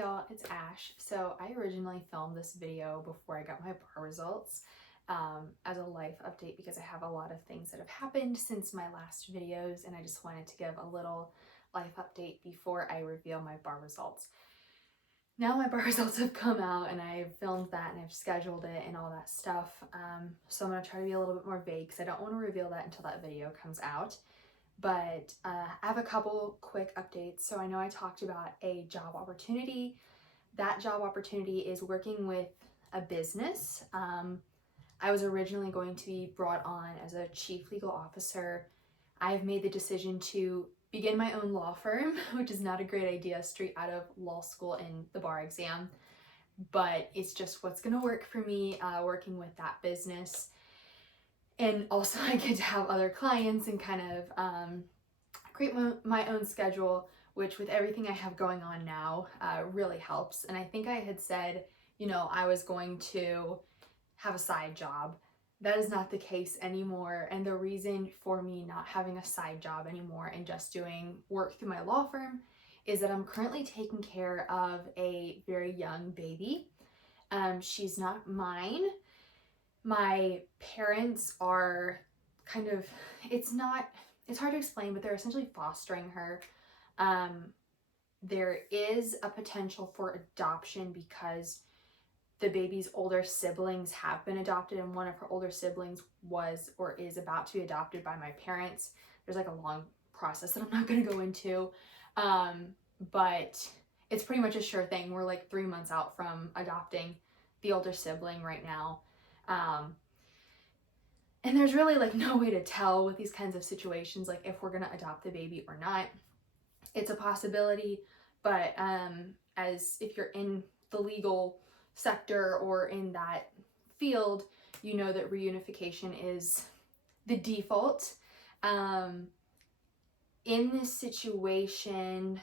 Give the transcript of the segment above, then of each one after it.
y'all, it's Ash. So I originally filmed this video before I got my bar results as a life update because I have a lot of things that have happened since my last videos and I just wanted to give a little life update before I reveal my bar results. Now my bar results have come out and I've filmed that and I've scheduled it and all that stuff. So I'm going to try to be a little bit more vague because I don't want to reveal that until that video comes out. But I have a couple quick updates. So I know I talked about a job opportunity. That job opportunity is working with a business. I was originally going to be brought on as a chief legal officer. I've made the decision to begin my own law firm, which is not a great idea straight out of law school and the bar exam, but it's just what's gonna work for me working with that business. And also I get to have other clients and kind of create my own schedule, which with everything I have going on now really helps. And I think I had said, I was going to have a side job. That is not the case anymore. And the reason for me not having a side job anymore and just doing work through my law firm is that I'm currently taking care of a very young baby. She's not mine. My parents are kind of, it's hard to explain, but they're essentially fostering her. There is a potential for adoption because the baby's older siblings have been adopted and one of her older siblings was or is about to be adopted by my parents. There's like a long process that I'm not going to go into, but it's pretty much a sure thing. We're like 3 months out from adopting the older sibling right now. And there's really like no way to tell with these kinds of situations, like if we're going to adopt the baby or not. It's a possibility, but as if you're in the legal sector or in that field, you know that reunification is the default. In this situation,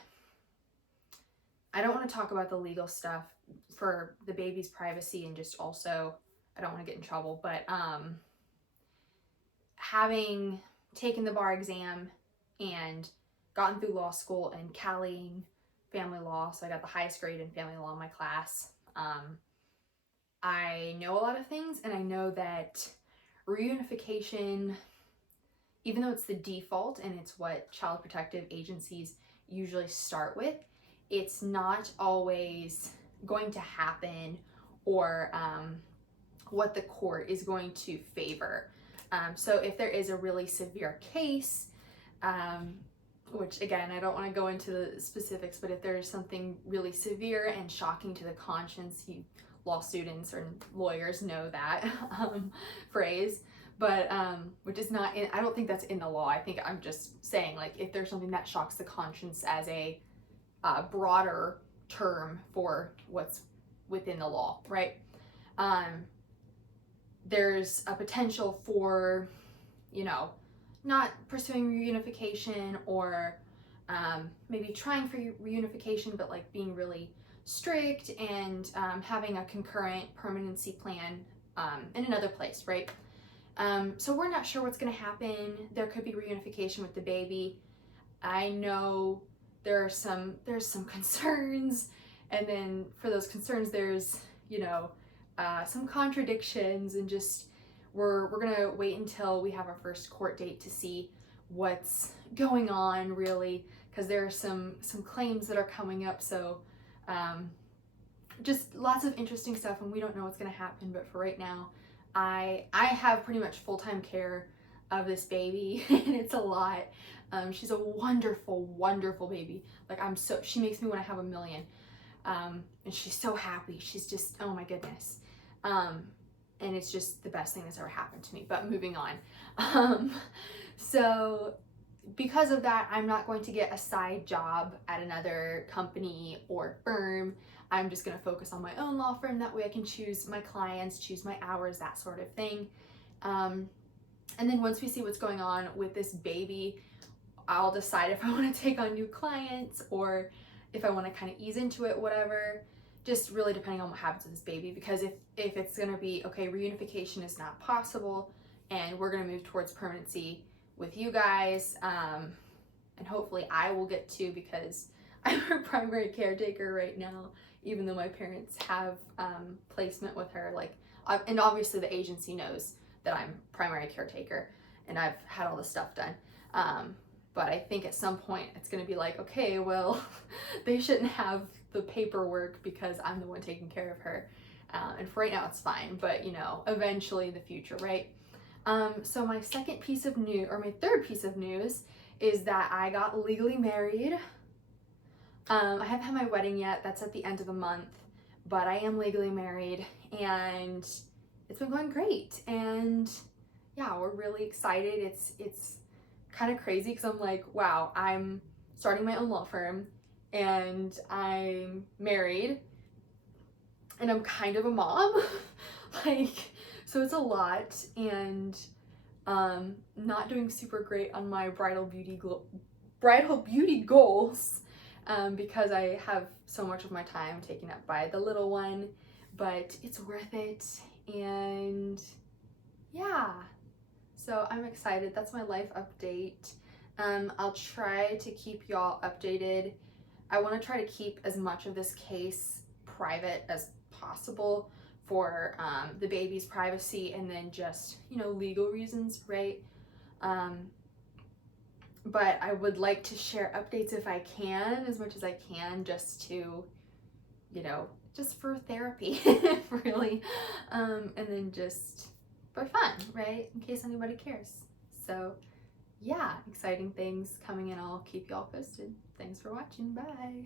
I don't want to talk about the legal stuff for the baby's privacy and just also I don't want to get in trouble, but having taken the bar exam and gotten through law school and Calling family law, so I got the highest grade in family law in my class. I know a lot of things, and I know that reunification, even though it's the default and it's what child protective agencies usually start with, it's not always going to happen or what the court is going to favor. So if there is a really severe case, which again, I don't want to go into the specifics, but if there's something really severe and shocking to the conscience, law students or lawyers know that phrase, but which is not in, I don't think that's in the law. I think I'm just saying, like, if there's something that shocks the conscience as a broader term for what's within the law, right? There's a potential for, not pursuing reunification or maybe trying for reunification, but like being really strict and having a concurrent permanency plan in another place, right? So we're not sure what's going to happen. There could be reunification with the baby. I know there's some concerns, and then for those concerns, there's some contradictions, and just we're gonna wait until we have our first court date to see what's going on, really, because there are some claims that are coming up. So just lots of interesting stuff, and we don't know what's gonna happen. But for right now, I have pretty much full-time care of this baby, and it's a lot. She's a wonderful baby. Like, she makes me want to have a million. And she's so happy. She's just, oh my goodness. And it's just the best thing that's ever happened to me. But moving on. So because of that, I'm not going to get a side job at another company or firm. I'm just going to focus on my own law firm. That way I can choose my clients, choose my hours, that sort of thing. And then once we see what's going on with this baby, I'll decide if I want to take on new clients or if I want to kind of ease into it, whatever, just really depending on what happens with this baby. Because if it's going to be, okay, reunification is not possible and we're going to move towards permanency with you guys, and hopefully I will get to, because I'm her primary caretaker right now, even though my parents have placement with her. Like, and obviously the agency knows that I'm primary caretaker, and I've had all this stuff done. But I think at some point it's gonna be like, okay, well, they shouldn't have the paperwork because I'm the one taking care of her. And for right now it's fine, but you know, eventually in the future, right? So my second piece of news, or my third piece of news, is that I got legally married. I haven't had my wedding yet, that's at the end of the month, but I am legally married, and it's been going great. And yeah, we're really excited. It's kind of crazy because I'm like, wow, I'm starting my own law firm and I'm married and I'm kind of a mom. Like, so it's a lot, and not doing super great on my bridal beauty goals, because I have so much of my time taken up by the little one, but it's worth it. And yeah, so I'm excited. That's my life update. I'll try to keep y'all updated. I want to try to keep as much of this case private as possible for the baby's privacy, and then just, you know, legal reasons, right? But I would like to share updates if I can, as much as I can, just to, you know, just for therapy, really. And then just for fun, right? In case anybody cares. So yeah, exciting things coming in. I'll keep y'all posted. Thanks for watching. Bye.